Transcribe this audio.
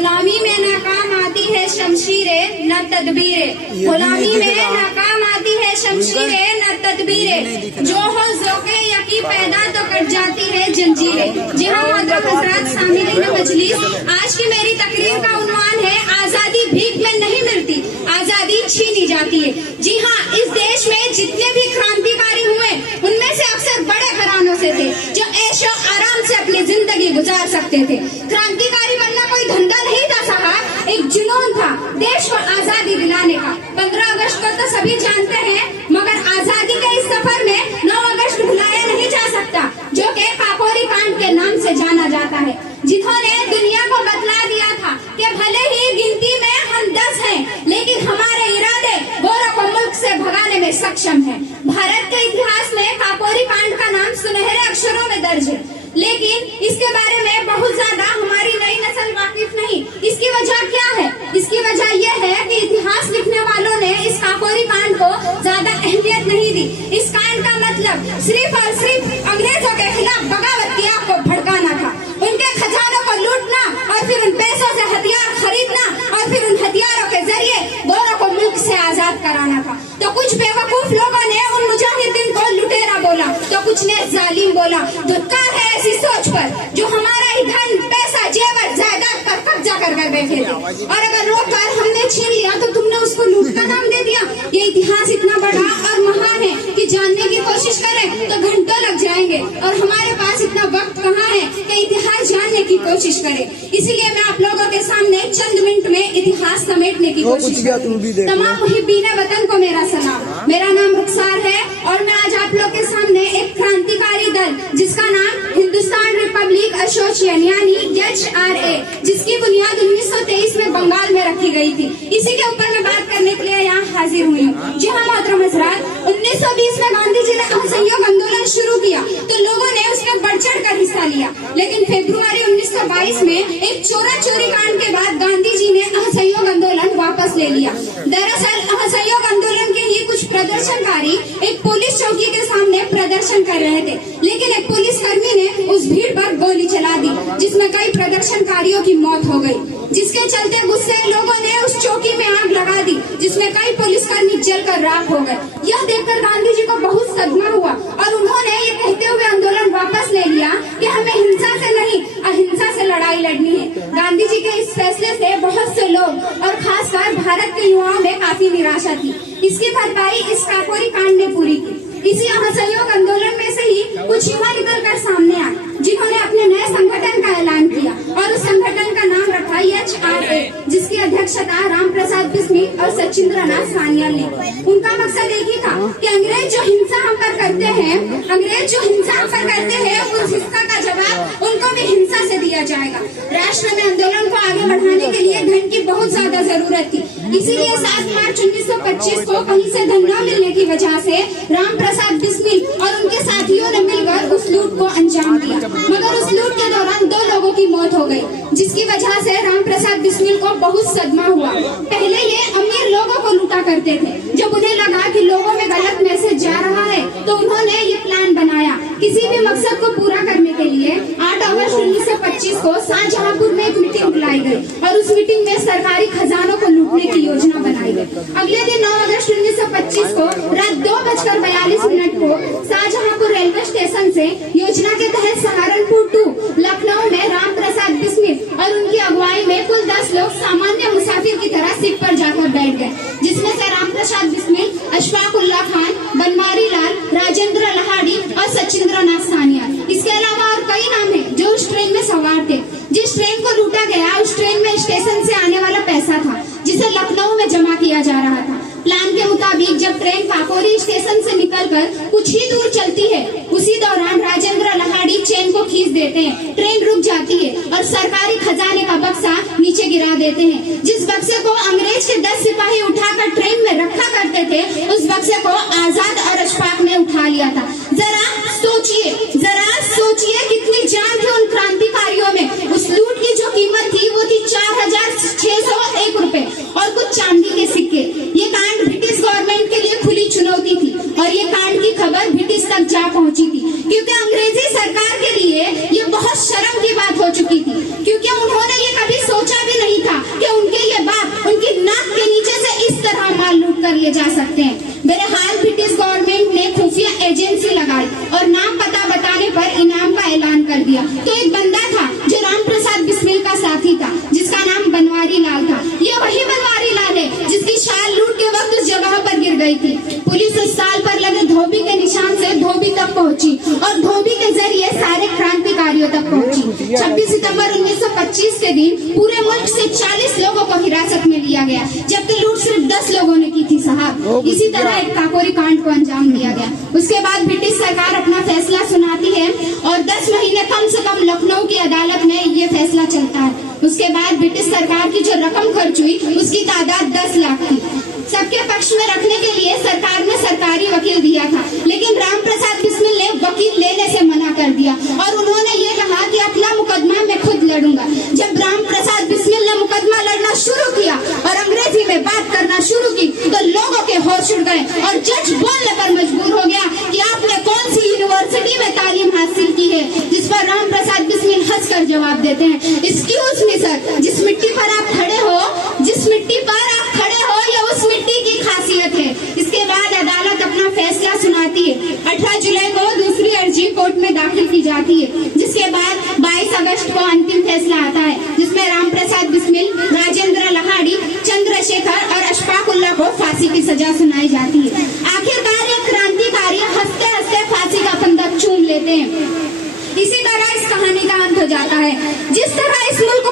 गुलामी में नाकाम आती है शमशीरें न तदबीरें, गुलामी में नाकाम आती है शमशीरें न तदबीरें, जो हो ज़ौक़े यकी पैदा तो कट जाती है जंजीरें। जी हाँ मोहतरम हज़रात, सामिरीन मजलिस, आज की मेरी तकरीर का उन्वान है आजादी भीख में नहीं मिलती, आजादी छीनी जाती है। जी हाँ, इस देश में जितने भी क्रांतिकारी हुए उनमें से अक्सर बड़े घरानों से थे जो ऐशो आराम से अपनी जिंदगी गुजार सकते थे। क्रांतिकारी बनना कोई धंधा नहीं था साहब, एक जुनून था देश को आजादी दिलाने का। 15 अगस्त को तो सभी जानते हैं, मगर आजादी के इस सफर में 9 अगस्त भुलाया नहीं जा सकता, जो कि काकोरी कांड के नाम से जाना जाता है, जिन्होंने दुनिया को बतला दिया था कि भले ही गिनती में हम 10 हैं, लेकिन हमारे इरादे गोरों को मुल्क से भगाने में सक्षम है। भारत के इतिहास में काकोरी कांड का नाम सुनहरे अक्षरों में दर्ज है, लेकिन इसके बारे में बहुत ज्यादा हमारी नई नस्ल वाकिफ नहीं। इसकी वजह क्या है? इसकी वजह यह है कि इतिहास लिखने वालों ने इस काकोरी कांड को ज्यादा अहमियत नहीं दी। इस कांड का मतलब सिर्फ और सिर्फ अंग्रेजों के खिलाफ बगावत की आग को भड़काना था, उनके खजानों को लूटना और फिर उन पैसों से हथियार खरीदना और फिर उन हथियारों के जरिए गोरों को मुल्क से आजाद कराना था। तो कुछ बेवकूफ लोगों ने उन मुजाहिदीन को लुटेरा बोला, तो कुछ ने जालिम बोला। धुतकार है ऐसी सोच पर जो हमारा ही धन, पैसा, जेवर, जायदाद पर कब्जा कर बैठे थे, और अगर रोककर हमने छीन लिया तो तुमने उसको लूट का नाम दे दिया। ये इतिहास इतना बड़ा और महान है कि जानने की कोशिश करें तो घंटों लग जाएंगे, और हमारे पास इतना वक्त कहाँ है कि इतिहास जानने की कोशिश करें। इसलिए मैं आप लोगों के सामने चंद मिनट में इतिहास समेटने की कोशिश करूंगी। तमाम मुहिब्बीन वतन को मेरा सलाम। मेरा नाम रुखसार है और मैं आज आप लोग के सामने एक क्रांतिकारी दल जिसका नाम हिंदुस्तान रिपब्लिक एसोसिएशन यानी HRA, जिसकी बुनियाद 1923 में बंगाल में रखी गई थी, इसी के ऊपर मैं बात करने के लिए यहाँ हाजिर हुई हूँ। जी हाँ मोहतरम हज़रात, 1920 में गांधी जी ने असहयोग आंदोलन शुरू किया तो लोगों ने उसमें बढ़ चढ़ कर हिस्सा लिया, लेकिन फरवरी 1922 में एक चोरी कांड के बाद गांधी जी ने असहयोग आंदोलन वापस ले लिया। दरअसल असहयोग आंदोलन के ही कुछ प्रदर्शनकारी एक पुलिस चौकी के सामने प्रदर्शन कर रहे थे, लेकिन एक पुलिसकर्मी ने उस भीड़ पर गोली चला दी, जिसमें कई प्रदर्शनकारियों की मौत हो गई, जिसके चलते गुस्से लोगों ने उस चौकी में आग लगा दी, जिसमें कई पुलिसकर्मी जलकर राख हो गए। यह देखकर गांधी जी को बहुत सदमा हुआ और उन्होंने ये कहते हुए आंदोलन वापस ले लिया कि हमें हिंसा से नहीं अहिंसा से लड़ाई लड़नी है। गांधी जी के इस फैसले से बहुत से लोग और खासकर भारत के युवाओं में काफी निराशा थी। इसकी भरपाई इस काकोरी कांड ने पूरी की। इसी असहयोग आंदोलन में से ही कुछ युवा निकल कर सामने आए, जिन्होंने अपने नए संगठन का ऐलान किया और उस संगठन का नाम रखा HRA, जिसकी अध्यक्षता राम प्रसाद बिस्मिल और सचिंद्र नाथ सान्याल ने। उनका मकसद एक ही था कि अंग्रेज जो हिंसा हम पर करते हैं, उस हिंसा का जवाब उनको भी हिंसा से दिया जाएगा। राष्ट्र में आंदोलन को आगे बढ़ाने के लिए धन की बहुत ज्यादा जरूरत थी, इसीलिए 7 मार्च 1925 को कहीं से धन न मिलने की वजह से राम प्रसाद बिस्मिल और उनके साथियों ने मिलकर उस लूट को अंजाम दिया, मगर उस लूट के दौरान 2 लोगों की मौत हो गई, जिसकी वजह से राम प्रसाद बिस्मिल को बहुत सदमा हुआ। पहले ये अमीर लोगों को लूटा करते थे, जब उन्हें लगा कि लोगों में गलत मैसेज जा रहा है तो उन्होंने ये प्लान बनाया। किसी भी मकसद को पूरा करने के लिए 8 अगस्त 1925 को शाहजहांपुर में एक मीटिंग बुलाई गई और उस मीटिंग में सरकारी खजानों को लूटने की योजना बनाई गई। अगले दिन 9 अगस्त 1925 को रात 2:42 को शाहजहांपुर रेलवे स्टेशन से योजना के तहत सहारनपुर टू लखनऊ में राम प्रसाद बिस्मिल और उनकी अगुवाई में कुल 10 लोग सामान्य मुसाफिर की तरह सीट पर जाकर बैठ गए, जिसमें से राम प्रसाद बिस्मिल, अशफाक उल्लाह खान, बनवारी लाल, राजेंद्र लहाड़ी और सचिंद्र नाथ सान्याल। इसके अलावा और कई नाम है जो उस ट्रेन में सवार थे। जिस ट्रेन को लूटा गया उस ट्रेन में स्टेशन से आने वाला पैसा था, जिसे लखनऊ में जमा किया जा रहा था। प्लान के मुताबिक जब ट्रेन काकोरी स्टेशन से निकलकर कुछ ही दूर चलती है, उसी दौरान राजेंद्र लहाड़ी चेन को खींच देते हैं, ट्रेन रुक जाती है और सरकारी खजाने का बक्सा नीचे गिरा देते हैं। जिस बक्से को अंग्रेज के 10 सिपाही उठाकर ट्रेन में रखा करते थे, उस बक्से को आजाद और अशफाक ने उठा लिया था। जरा सोचिए कितनी जान थी उन क्रांतिकारियों में। उस लूट की जो कीमत थी वो थी 4601 रुपए और कुछ चांदी के सिक्के। ये कांड ब्रिटिश गवर्नमेंट के लिए खुली चुनौती थी और ये कांड की खबर ब्रिटिश तक जा पहुंची थी, क्योंकि अंग्रेजी सरकार के लिए ये बहुत शर्म की बात हो चुकी थी, क्योंकि उन्होंने ये कभी सोचा भी नहीं किए जा सकते हैं। बहरहाल ब्रिटिश गवर्नमेंट ने खुफिया एजेंसी लगाई और नाम पता बताने पर इनाम का ऐलान कर दिया। तो एक बंदा था जो राम प्रसाद बिस्मिल का साथी था, जिसका नाम बनवारी लाल था। ये वही बनवारी लाल है जिसकी शाल लूट के वक्त उस जगह पर गिर गई थी। पुलिस उस साल पर लगे धोबी के निशान से धोबी तक पहुंची और धोबी के जरिए सारे क्रांतिकारियों तक पहुंची। 26 सितंबर 1925 के दिन पूरे मुल्क से 40 लोगों को हिरासत में लिया गया, जबकि लूट सिर्फ 10 लोगों ने की थी साहब। इसी तरह एक काकोरी कांड को अंजाम दिया गया। उसके बाद ब्रिटिश सरकार अपना फैसला सुनाती है और 10 महीने कम से कम लखनऊ की अदालत में ये फैसला चलता है। उसके बाद ब्रिटिश सरकार की जो रकम खर्च हुई उसकी तादाद 10 लाख थी। सबके पक्ष में रखने के लिए सरकार ने सरकारी वकील दिया था, लेकिन राम प्रसाद बिस्मिल ने वकील लेने से मना कर दिया और उन्होंने ये कहा कि अपना मुकदमा मैं खुद लड़ूंगा। जब राम प्रसाद बिस्मिल ने मुकदमा लड़ना शुरू किया और अंग्रेजी में बात करना शुरू की तो लोगों के होश उड़ गए और जज बोलने पर मजबूर हो गया कि आपने कौन सी यूनिवर्सिटी में तालीम हासिल की है, जिस पर राम प्रसाद बिस्मिल हंसकर जवाब देते हैं, एक्सक्यूज मी सर, जिस मिट्टी पर आप खड़े हो ये उस मिट्टी की खासियत है। इसके बाद अदालत अपना फैसला सुनाती है। 18 जुलाई को दूसरी अर्जी कोर्ट में दाखिल की जाती है, जिसके बाद 22 अगस्त को अंतिम फैसला आता है, जिसमें राम प्रसाद बिस्मिल, राजेंद्र लहाड़ी, चंद्रशेखर और अशफाकुल्लाह को फांसी की सजा सुनाई जाती है। आखिरकार एक क्रांतिकारी हंसते हंसते फांसी का फंदा चूम लेते हैं। इसी तरह इस कहानी का अंत हो जाता है। जिस तरह इस मुल्क